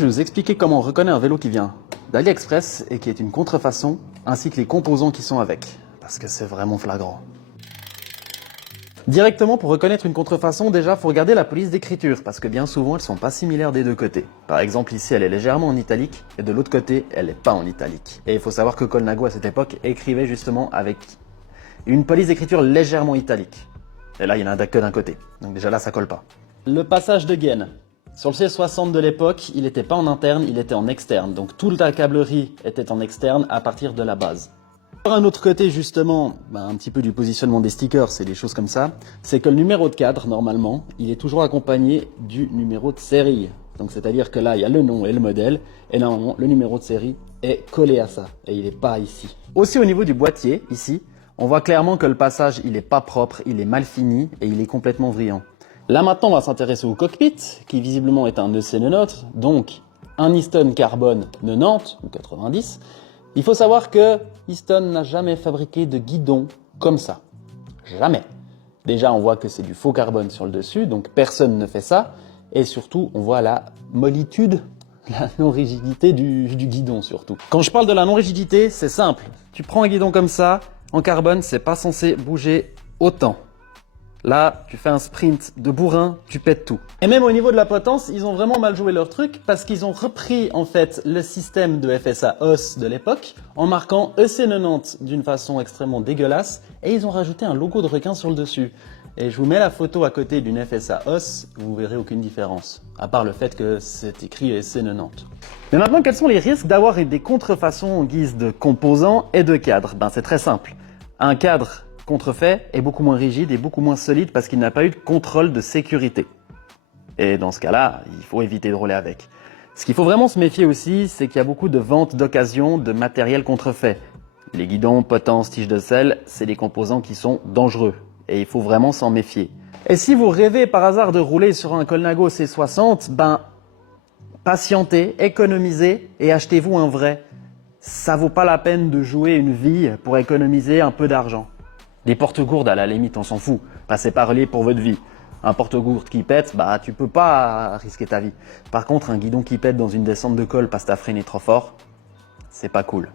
Je vais vous expliquer comment on reconnaît un vélo qui vient d'AliExpress et qui est une contrefaçon, ainsi que les composants qui sont avec, parce que c'est vraiment flagrant. Directement, pour reconnaître une contrefaçon, déjà, il faut regarder la police d'écriture, parce que bien souvent, elles sont pas similaires des deux côtés. Par exemple, ici, elle est légèrement en italique, et de l'autre côté, elle n'est pas en italique. Et il faut savoir que Colnago, à cette époque, écrivait justement avec une police d'écriture légèrement italique. Et là, il y en a que d'un côté, donc déjà là, ça colle pas. Le passage de gaine. Sur le C60 de l'époque, il n'était pas en interne, il était en externe. Donc toute la câblerie était en externe à partir de la base. Par un autre côté, justement, un petit peu du positionnement des stickers, c'est des choses comme ça, c'est que le numéro de cadre, normalement, il est toujours accompagné du numéro de série. Donc c'est-à-dire que là, il y a le nom et le modèle, et normalement, le numéro de série est collé à ça, et il n'est pas ici. Aussi au niveau du boîtier, ici, on voit clairement que le passage, il n'est pas propre, il est mal fini, et il est complètement brillant. Là maintenant, on va s'intéresser au cockpit, qui visiblement est un EC90, donc un Easton Carbone 90 ou 90. Il faut savoir que Easton n'a jamais fabriqué de guidon comme ça. Jamais. Déjà, on voit que c'est du faux carbone sur le dessus, donc personne ne fait ça. Et surtout, on voit la mollitude, la non-rigidité du guidon surtout. Quand je parle de la non-rigidité, c'est simple. Tu prends un guidon comme ça, en carbone, c'est pas censé bouger autant. Là, tu fais un sprint de bourrin, tu pètes tout. Et même au niveau de la potence, ils ont vraiment mal joué leur truc parce qu'ils ont repris en fait le système de FSA OS de l'époque en marquant EC90 d'une façon extrêmement dégueulasse et ils ont rajouté un logo de requin sur le dessus. Et je vous mets la photo à côté d'une FSA OS, vous verrez aucune différence, à part le fait que c'est écrit EC90. Mais maintenant, quels sont les risques d'avoir des contrefaçons en guise de composants et de cadres? C'est très simple. Un cadre contrefait est beaucoup moins rigide et beaucoup moins solide parce qu'il n'a pas eu de contrôle de sécurité. Et dans ce cas-là, il faut éviter de rouler avec. Ce qu'il faut vraiment se méfier aussi, c'est qu'il y a beaucoup de ventes d'occasion de matériel contrefait. Les guidons, potences, tiges de selle, c'est des composants qui sont dangereux et il faut vraiment s'en méfier. Et si vous rêvez par hasard de rouler sur un Colnago C60, patientez, économisez et achetez-vous un vrai. Ça vaut pas la peine de jouer une vie pour économiser un peu d'argent. Les porte-gourdes, à la limite, on s'en fout. Passez par relais pour votre vie. Un porte-gourde qui pète, tu peux pas risquer ta vie. Par contre, un guidon qui pète dans une descente de col parce que t'as freiné trop fort, c'est pas cool.